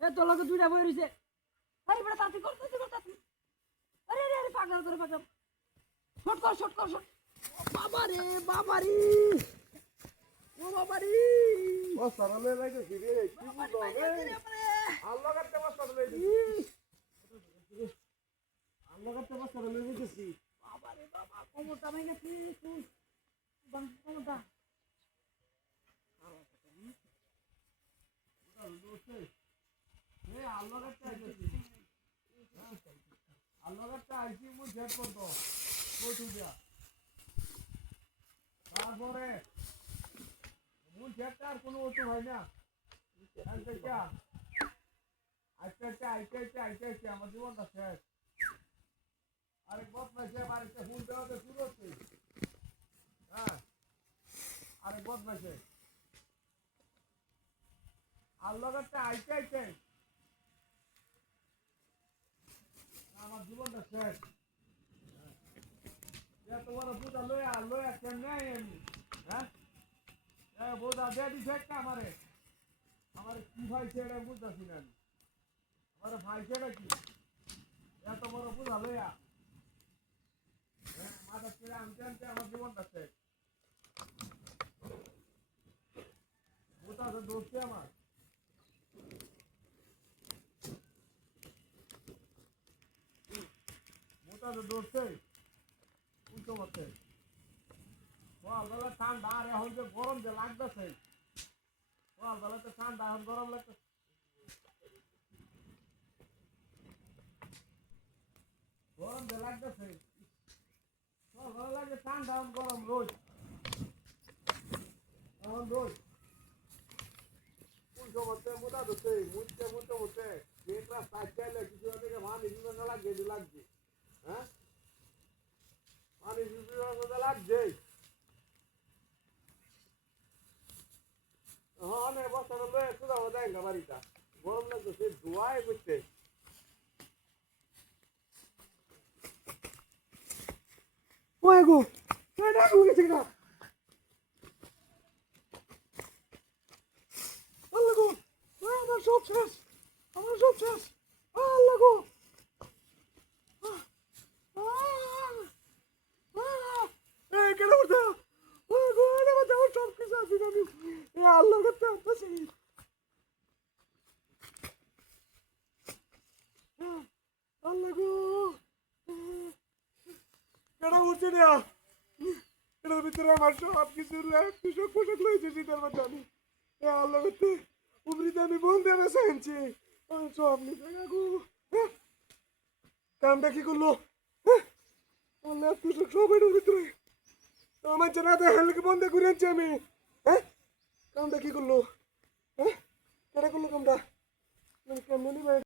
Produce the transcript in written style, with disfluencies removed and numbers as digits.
এ তোর লগে দুইটা বই রইছে আরে বড় তাতি কর তাতি আরে আরে আরে পাগল করে পাগল শর্ট কর বাবা রে ও বাবা রে ও সারালে লাগে দিরে কি বুঝো রে আল্লাহ কাছে বসা লইছি আল্লাহ কাছে বসা লইছি বাবা রে বাবা কোমরটা ভেঙে গেছে তুই কোমরটা আল্লাহ কাছে আইছি মুই শেয়ার করতো কইতু দিয়া তারপরে মুই শেয়ারটা আর কোনো অটো হয় না আচ্ছা আমার জীবনটা শেষ আরেক বদমাইশে বাড়িতে ফুল দেওয়াতে শুরু হচ্ছে হ্যাঁ আরেক বদমাইশে আল্লাহ কাছে আইতে আমার জীবনটা শেষ তোমার বোঝা লয়া কেমনে হ্যাঁ বোঝা দিয়ে দিছে একটা আমার কি ভাইছে এটা বুঝতেছি না আমার ভাইছে এটা কি এত বড় বোঝা লয়া মাথা ছেড়ে আনতে আমার জীবনটা শেষ বোঝা তো দোষে আমার মোটা তো দোষে উল্টো মতে বেলা ঠান্ডা আর এখন যে গরম যে লাগতেছে বেলাতে ঠান্ডা এখন গরম লাগতেছে গরম যে লাগতেছে ভালো লাগে ঠান্ডা এখন গরম রোজ এখন রোজ উল্টো মতে মোটা ধরছে মুছতে যে ক্লাস চাইলে কিছু থেকে ভানি বিভিন্ন লাগছে হ্যাঁ পানি বিভিন্ন লাগছে হ্যাঁ বস্তা লয়ে কোথাও দেয় না বাড়িটা গরম লাগতো সে ধোয়াই করছে ওই গো এটা গেছে না আল্লাহ গো আমার সব শেষ আল্লাহ গো কেন বলতো ও গো আমার সব কিছু আছে আমি আল্লাহ করতে আসছি আল্লাহ গো কেন উঠছে না এটার ভিতরে আমার সব কিছু কৃষক পোশাক লয়েছে শীতের মধ্যে আমি আল্লাহ করতে উপরিতে আমি বোন দেবে চাইছি সব নিতে গো কামটা কি করলো আল্লাহ কৃষক সব এটার ভিতরে আমার জানাতে হেলকে বন্ধে ঘুরে আনছি আমি হ্যাঁ কামটা কি করলো হ্যাঁ কেটা করলো কামটা কেমন